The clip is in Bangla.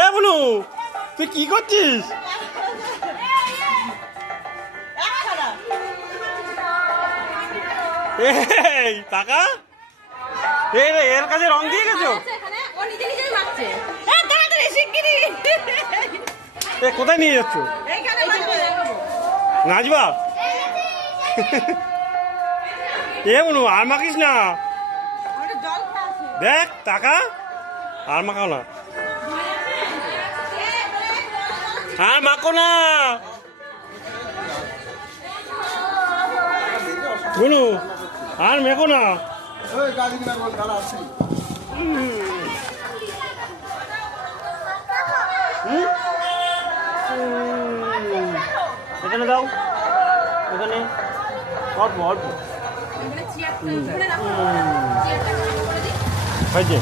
এ বলু তুই কি করছিস? এই টাকা এর কাছে রং দিয়ে গেছো? কোথায় নিয়ে যাচ্ছ? নাচবা? এ বলু আর মাখিস না, দেখ টাকা আর মাখাও না, আর মাখো না বলু, আর মেখো না। এখানে দাও, এখানে অল্প অল্প হয়েছে।